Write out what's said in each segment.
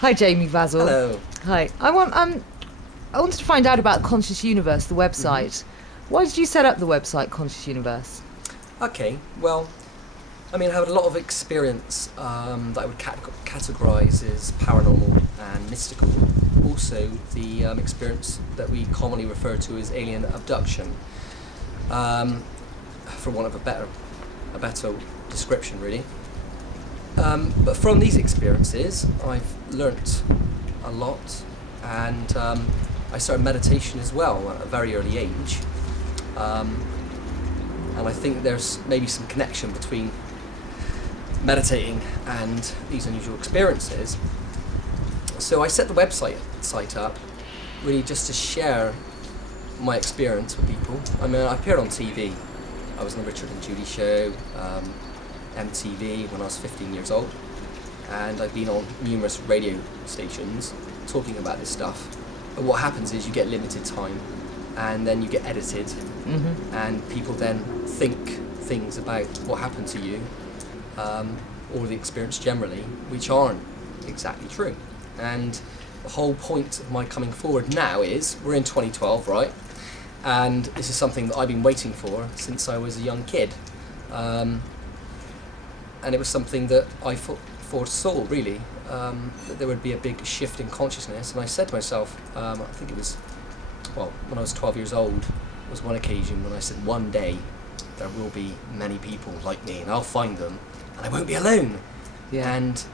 Hi, Jamie Basil. Hello. Hi. I wanted to find out about Conscious Universe, the website. Why did you set up the website Conscious Universe? Okay, well, I have a lot of experience that I would categorise as paranormal and mystical. Also, the experience that we commonly refer to as alien abduction, for want of a better description, really. But from these experiences, I've learnt a lot, and I started meditation as well at a very early age. And I think there's maybe some connection between meditating and these unusual experiences. So I set the website up really just to share my experience with people. I appeared on TV. I was on the Richard and Judy show, MTV, when I was 15 years old. And I've been on numerous radio stations talking about this stuff. But what happens is you get limited time, and then you get edited, and people then think things about what happened to you, or the experience generally, which aren't exactly true. And the whole point of my coming forward now is, we're in 2012, right? And this is something that I've been waiting for since I was a young kid. And it was something that I foresaw, really, that there would be a big shift in consciousness. And I said to myself, I think it was, when I was 12 years old, was one occasion when I said, one day there will be many people like me, and I'll find them, and I won't be alone. Yeah. And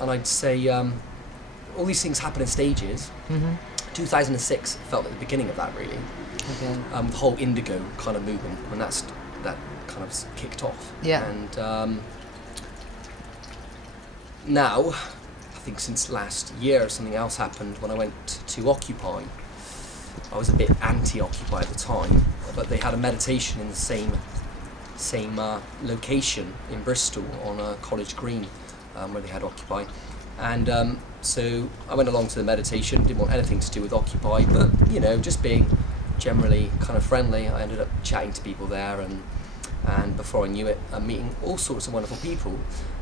I'd say all these things happen in stages. 2006 felt like the beginning of that, really. Okay. The whole indigo kind of movement, when that kind of kicked off. Yeah. And now, I think since last year, something else happened when I went to Occupy. I was a bit anti-Occupy at the time, but they had a meditation in the same location in Bristol on College Green, where they had Occupy. And so I went along to the meditation, didn't want anything to do with Occupy, but just being generally kind of friendly, I ended up chatting to people there, and before I knew it, I'm meeting all sorts of wonderful people.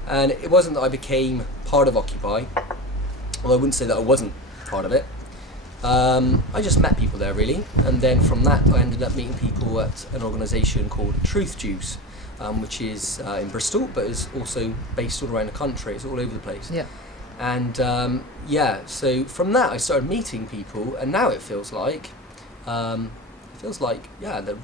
And it wasn't that I became part of Occupy, although I wouldn't say that I wasn't part of it. I just met people there, really, and then from that I ended up meeting people at an organisation called Truth Juice, which is in Bristol, but is also based all around the country. It's all over the place. Yeah. And so from that I started meeting people, and now it feels like there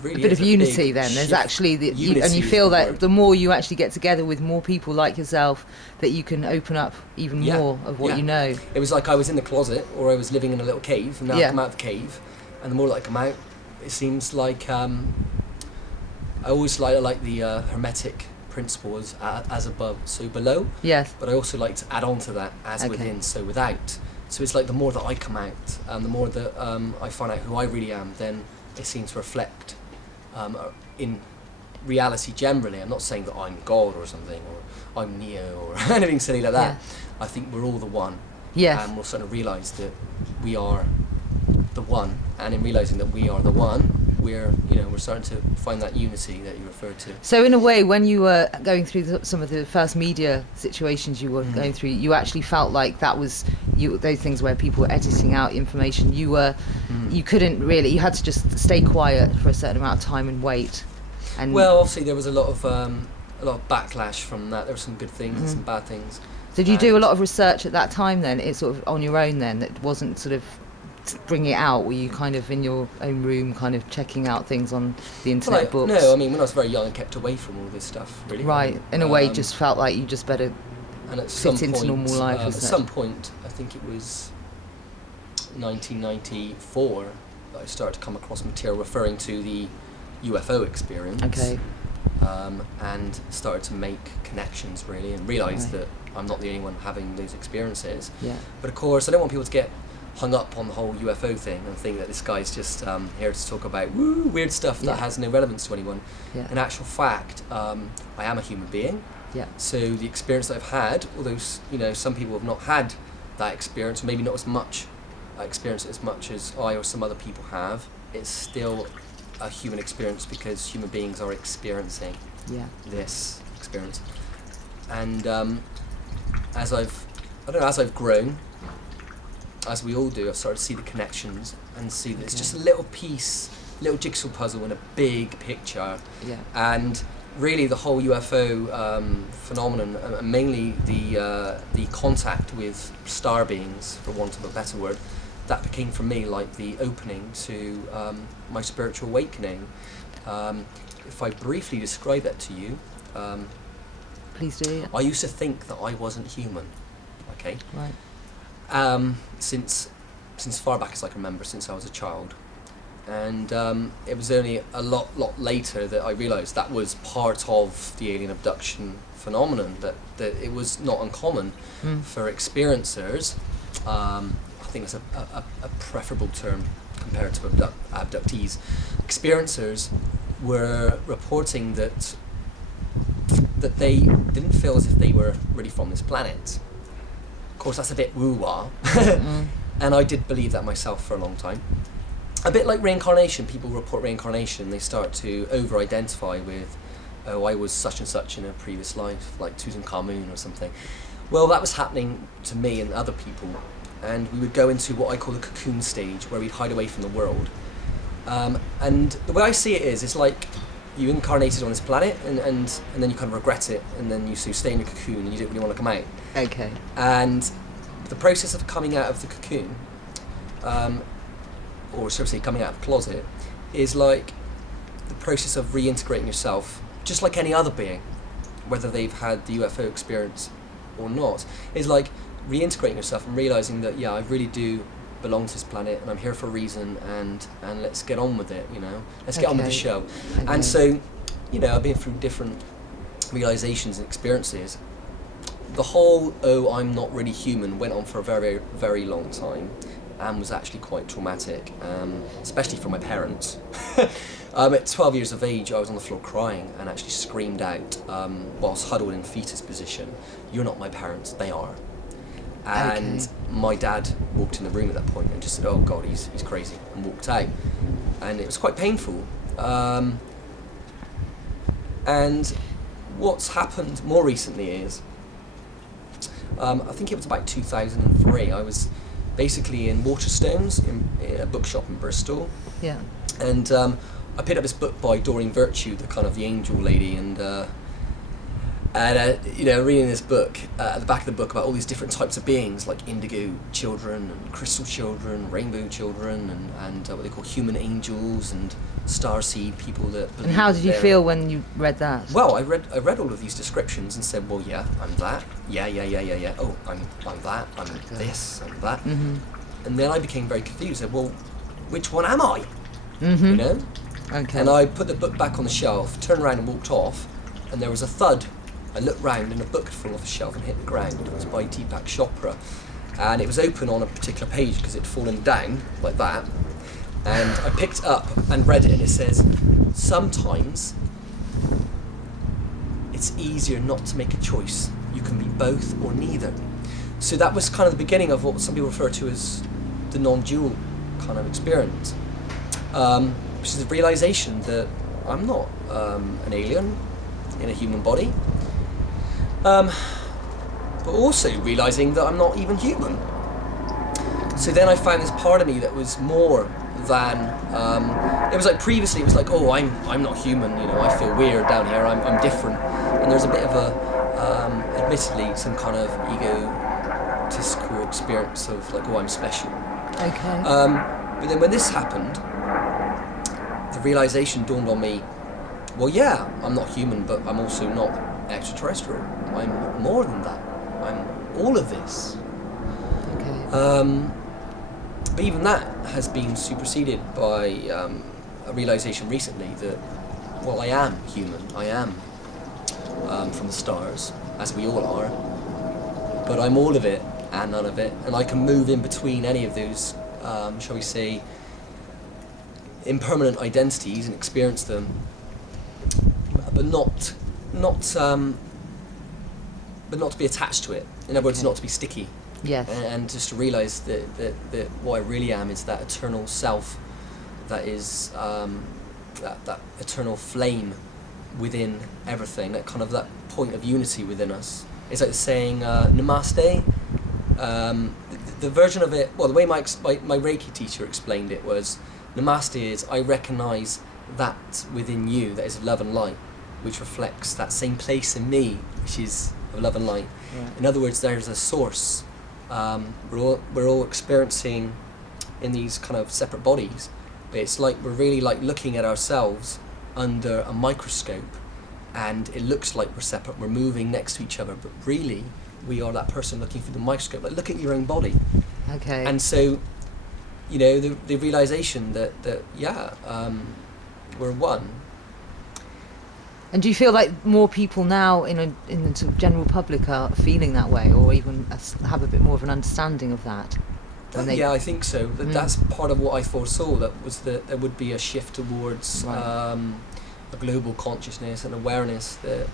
really A bit is of unity big then. There's shift. actually, and you Unity is feel the that word. the more you actually get together with more people like yourself, that you can open up even more of what you know. It was like I was in the closet, or I was living in a little cave, and now I come out of the cave, and the more that I come out, it seems like I always like the hermetic principle as above, so below. Yes. But I also like to add on to that, as within, so without. So it's like the more that I come out, and the more that I find out who I really am, then it seems to reflect in reality generally. I'm not saying that I'm God or something, or I'm Neo or anything silly like that. I think we're all the one. Yes. And we'll sort of realise that we are the one, and in realising that we are the one, we're starting to find that unity that you referred to. So in a way, when you were going through some of the first media situations you were going through, you actually felt like that was those things where people were editing out information. You couldn't really. You had to just stay quiet for a certain amount of time and wait. And well, obviously there was a lot of backlash from that. There were some good things and some bad things. Did you do a lot of research at that time then? It's sort of on your own then, that wasn't sort of bringing it out? Were you kind of in your own room kind of checking out things on the internet books? No, when I was very young I kept away from all this stuff, really. Right, in a way just felt like you just better and at fit some into point, normal life. At some point, I think it was 1994, that I started to come across material referring to the UFO experience. Okay. And started to make connections, really, and realised that I'm not the only one having those experiences. Yeah. But of course, I don't want people to get hung up on the whole UFO thing and think that this guy's just here to talk about weird stuff that has no relevance to anyone. Yeah. In actual fact, I am a human being. Yeah. So the experience that I've had, although some people have not had that experience, or maybe not as much experience as much as I or some other people have, it's still a human experience, because human beings are experiencing this experience. And as I've grown, as we all do, I've started to see the connections and see that it's Okay. just a little piece, little jigsaw puzzle in a big picture. Yeah. And really the whole UFO phenomenon, mainly the contact with star beings, for want of a better word, that became for me like the opening to my spiritual awakening. If I briefly describe that to you, Please do. Yeah. I used to think that I wasn't human, okay? Right. Since far back as I can remember, since I was a child. And it was only a lot later that I realised that was part of the alien abduction phenomenon, that it was not uncommon for experiencers, I think it's a preferable term compared to abductees, experiencers were reporting that they didn't feel as if they were really from this planet. Of course, that's a bit woo-wah, and I did believe that myself for a long time. A bit like reincarnation, people report reincarnation, they start to over-identify with, oh, I was such and such in a previous life, like Tutankhamun or something. Well, that was happening to me and other people, and we would go into what I call the cocoon stage, where we'd hide away from the world. And the way I see it is, it's like you incarnated on this planet, and then you kind of regret it, and then you stay in your cocoon, and you don't really want to come out. Okay. And the process of coming out of the cocoon, or shall we say coming out of the closet, is like the process of reintegrating yourself, just like any other being, whether they've had the UFO experience or not, is like reintegrating yourself and realising that, yeah, I really do belong to this planet, and I'm here for a reason, and let's get on with it, you know, let's get on with the show. Okay. And so, you know, I've been through different realisations and experiences. The whole, oh, I'm not really human, went on for a very, very long time, and was actually quite traumatic, especially for my parents. At 12 years of age, I was on the floor crying and actually screamed out, whilst huddled in fetus position, "You're not my parents, they are." And my dad walked in the room at that point and just said, "Oh God, he's crazy," and walked out. And it was quite painful. And what's happened more recently is, I think it was about 2003, I was basically in Waterstones, in a bookshop in Bristol. Yeah. And I picked up this book by Doreen Virtue, the angel lady, and you know, reading this book, at the back of the book, about all these different types of beings, like indigo children, and crystal children, rainbow children, and what they call human angels, and starseed people that believe. And how did you they're- feel when you read that? Well, I read all of these descriptions and said, well, yeah, I'm that. Yeah. Oh, I'm that. I'm this. I'm that. Mm-hmm. And then I became very confused. I said, well, which one am I? Mm-hmm. You know? Okay. And I put the book back on the shelf, turned around and walked off, and there was a thud. I looked round and a book had fallen off the shelf and hit the ground. It was by Deepak Chopra, and it was open on a particular page because it had fallen down like that. And I picked it up and read it, and it says, sometimes it's easier not to make a choice. You can be both or neither. So that was kind of the beginning of what some people refer to as the non-dual kind of experience, which is the realization that I'm not an alien in a human body, but also realizing that I'm not even human. So then I found this part of me that was more than, it was like previously it was like, oh, I'm not human, you know, I feel weird down here, I'm different. And there's a bit of a, admittedly, some kind of egotistical experience of like, oh, I'm special. Okay. But then when this happened, the realization dawned on me, well, yeah, I'm not human, but I'm also not extraterrestrial. I'm more than that. I'm all of this. Okay. But even that has been superseded by a realization recently that, well, I am human. I am from the stars, as we all are. But I'm all of it and none of it, and I can move in between any of those, shall we say, impermanent identities and experience them, but not to be attached to it. In other words, not to be sticky. Yes. And just to realise that what I really am is that eternal self, that is that eternal flame within everything, that kind of that point of unity within us. It's like saying namaste. the version of it, well, the way my Reiki teacher explained it was, Namaste is, I recognise that within you that is love and light, which reflects that same place in me, which is of love and light. Right. In other words, there's a source. We're all experiencing in these kind of separate bodies, but it's like we're really like looking at ourselves under a microscope, and it looks like we're separate, we're moving next to each other, but really we are that person looking through the microscope. Like, look at your own body. Okay. And so, you know, the realization that we're one. And do you feel like more people now in the sort of general public are feeling that way, or even have a bit more of an understanding of that? Yeah, I think so. That's part of what I foresaw, that there would be a shift towards Right. a global consciousness and awareness that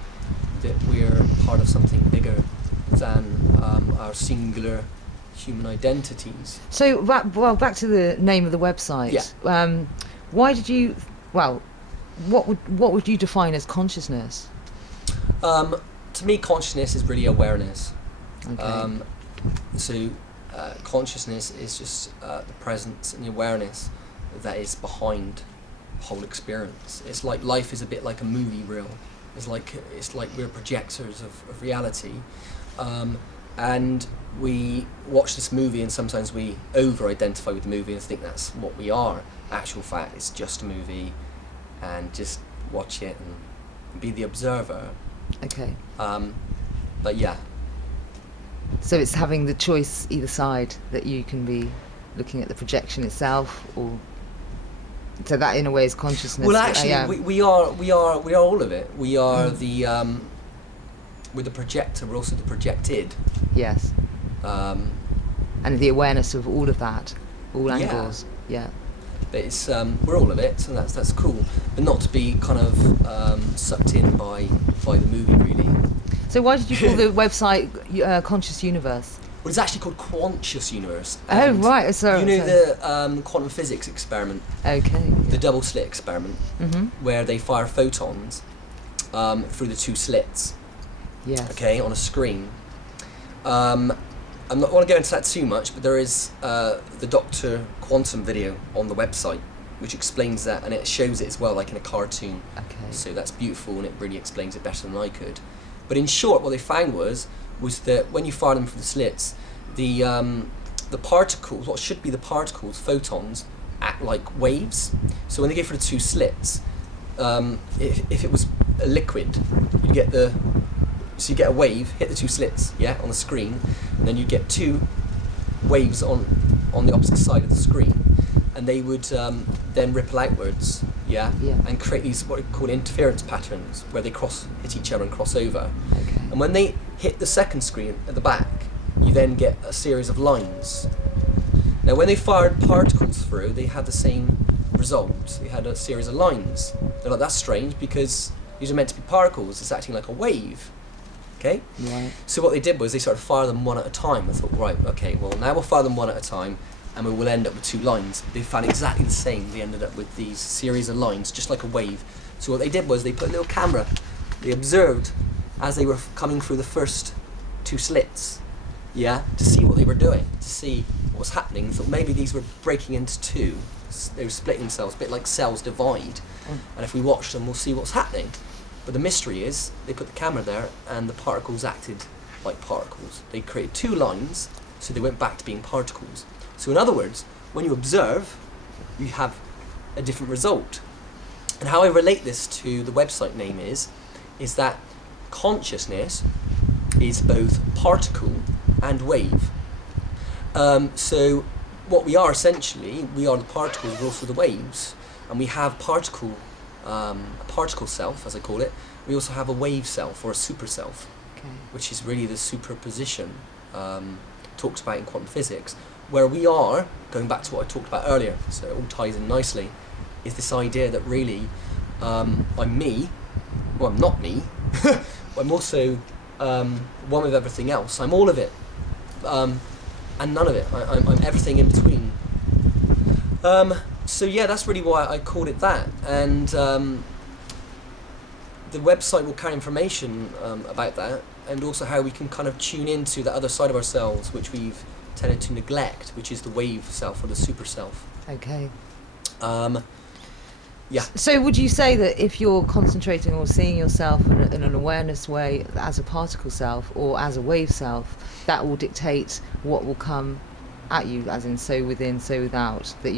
we're part of something bigger than our singular human identities. So, back to the name of the website. Yeah. Why did you? Well, what would you define as consciousness? To me, consciousness is really awareness. Okay. So consciousness is just the presence and the awareness that is behind the whole experience. It's like life is a bit like a movie reel. It's like we're projectors of reality, and we watch this movie, and sometimes we over-identify with the movie and think that's what we are. Actual fact, it's just a movie, and just watch it and be the observer. Okay. But yeah. So it's having the choice either side, that you can be looking at the projection itself, or so that in a way is consciousness. Well, actually, we are all of it. We are we're the projector. We're also the projected. Yes. And the awareness of all of that, all angles. Yeah. But it's we're all of it, so that's cool. But not to be kind of sucked in by the movie, really. So why did you call the website Conscious Universe? Well, it's actually called Quantious Universe. Oh, right. Sorry. You know the quantum physics experiment? Okay. The double slit experiment, where they fire photons through the two slits. Yes. Okay, on a screen. I'm not want to go into that too much, but there is the Dr. Quantum video on the website, which explains that, and it shows it as well, like in a cartoon. Okay. So that's beautiful, and it really explains it better than I could. But in short, what they found was that when you fire them through the slits, the particles, what should be the particles, photons, act like waves. So when they go through the two slits, if it was a liquid, you get a wave hit the two slits, on the screen, and then you get two waves on the opposite side of the screen, and they would then ripple outwards, and create these what are called interference patterns, where they hit each other and cross over. Okay. And when they hit the second screen at the back, you then get a series of lines. Now, when they fired particles through, they had the same result. They had a series of lines. They're like, that's strange, because these are meant to be particles. It's acting like a wave. Okay? Right. So what they did was they started to fire them one at a time. I thought, right, okay, well, now we'll fire them one at a time, and we will end up with two lines. They found exactly the same. They ended up with these series of lines, just like a wave. So what they did was they put a little camera. They observed as they were coming through the first two slits, to see what they were doing, to see what was happening. They thought maybe these were breaking into two. They were splitting themselves, a bit like cells divide. And if we watch them, we'll see what's happening. But the mystery is, they put the camera there, and the particles acted like particles. They created two lines, so they went back to being particles. So in other words, when you observe, you have a different result. And how I relate this to the website name is that consciousness is both particle and wave. So what we are essentially, we are the particles, we're also the waves, and we have a particle self, as I call it. We also have a wave self, or a super self, which is really the superposition talked about in quantum physics, where we are, going back to what I talked about earlier, so it all ties in nicely, is this idea that really I'm me, well, I'm not me, but I'm also one with everything else. I'm all of it, and none of it. I'm everything in between. So yeah, that's really why I called it that, and the website will carry information about that, and also how we can kind of tune into the other side of ourselves, which we've tended to neglect, which is the wave self or the super self. Okay. Yeah. So would you say that if you're concentrating or seeing yourself in an awareness way as a particle self or as a wave self, that will dictate what will come at you, as in so within, so without, that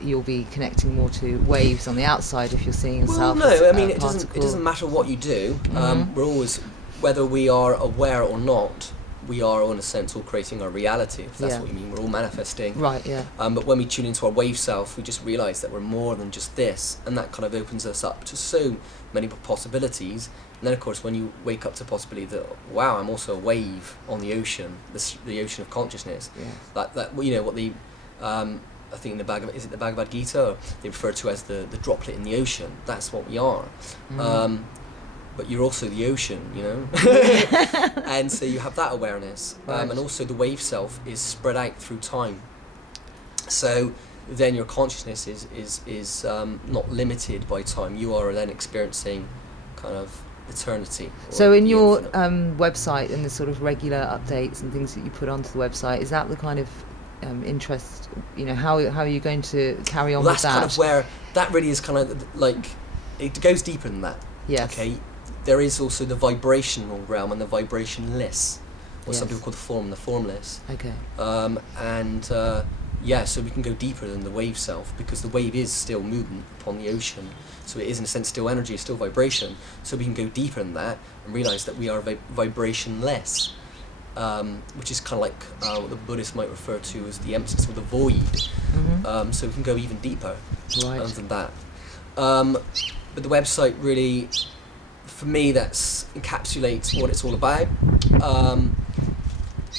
you'll be connecting more to waves on the outside if you're seeing yourself well, as no, I a mean, it particle. doesn't matter what you do. Mhm. We're always, whether we are aware or not, we are, in a sense, all creating our reality, if that's Yeah. what you mean. We're all manifesting. Right, yeah. But when we tune into our wave self, we just realise that we're more than just this, and that kind of opens us up to so many possibilities. And then, of course, when you wake up to the possibility that, wow, I'm also a wave on the ocean, the ocean of consciousness. Yeah. That you know what the I think in the is it the Bhagavad Gita? They refer to as the droplet in the ocean. That's what we are. But you're also the ocean, you know, and so you have that awareness, Right. and also the wave self is spread out through time. So then your consciousness is not limited by time. You are then experiencing kind of eternity. So in the your infinite. website and the sort of regular updates and things that you put onto the website, is that the kind of interest, you know, how are you going to carry on Well, with that's that? kind of where that really is kind of like, it goes deeper than that. Yes. Okay. There is also the vibrational realm and the vibrationless, or some Yes. people call the formless. Okay. Yeah, so we can go deeper than the wave self, because the wave is still movement upon the ocean. So it is, in a sense, still energy, still vibration. So we can go deeper than that and realise that we are vibrationless, which is kind of like what the Buddhists might refer to as the emptiness or the void. Mm-hmm. So we can go even deeper Right. than that. But the website really, for me, that's encapsulates what it's all about.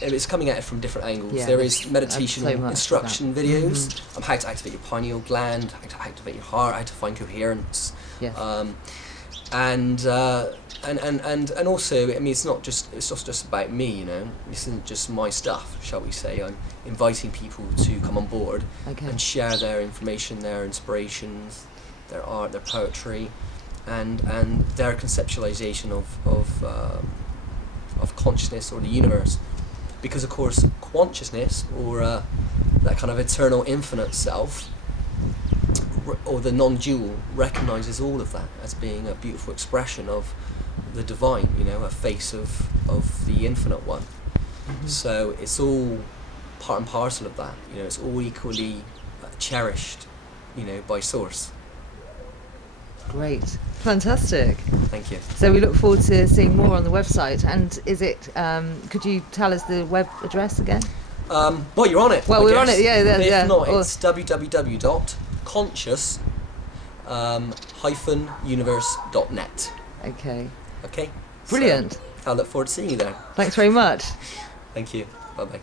And it's coming at it from different angles. Yeah, There there's is meditation so much instruction of that. videos, how to activate your pineal gland, how to activate your heart, how to find coherence. Yes. And also, I mean, it's not just about me, you know. This isn't just my stuff, shall we say. I'm inviting people to come on board Okay. and share their information, their inspirations, their art, their poetry, and their conceptualization of consciousness or the universe. Because, of course, consciousness, or that kind of eternal infinite self, or the non-dual, recognizes all of that as being a beautiful expression of the divine, you know, a face of the infinite one. Mm-hmm. So it's all part and parcel of that, you know, it's all equally cherished, you know, by source. Great. Fantastic. Thank you. So we look forward to seeing more on the website. And is it, could you tell us the web address again? Well, you're on it. Well, I we're on guess. it, yeah. If not, Or- it's www.conscious universe.net. Okay. Okay? Brilliant. So, I look forward to seeing you there. Thanks very much. Thank you. Bye-bye.